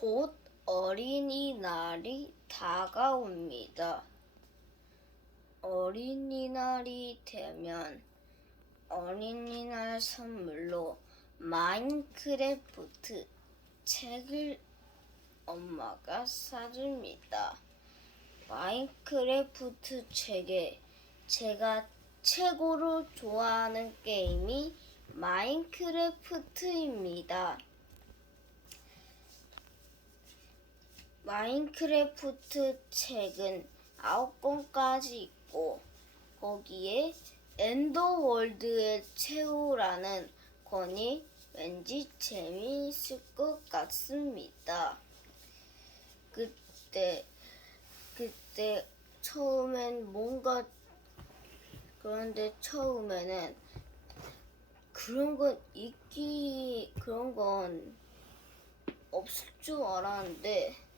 곧 어린이날이 다가옵니다. 어린이날이 되면 어린이날 선물로 마인크래프트 책을 엄마가 사줍니다. 마인크래프트 책에 제가 최고로 좋아하는 게임이 마인크래프트입니다. 마인크래프트 책은 9권까지 있고 거기에 엔더월드의 최후라는 권이 왠지 재미있을 것 같습니다. 그때 그때 처음엔 뭔가 그런데 처음에는 그런 건 있기 그런 건 없을 줄 알았는데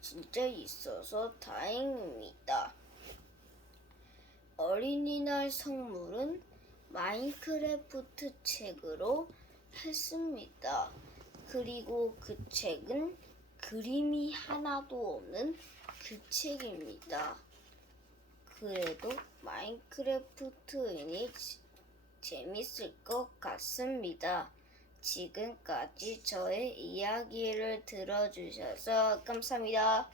진짜 있어서 다행입니다. 어린이날 선물은 마인크래프트 책으로 했습니다. 그리고 그 책은 그림이 하나도 없는 그 책입니다. 그래도 마인크래프트인이 지- 재밌을 것 같습니다. 지금까지 저의 이야기를 들어주셔서 감사합니다.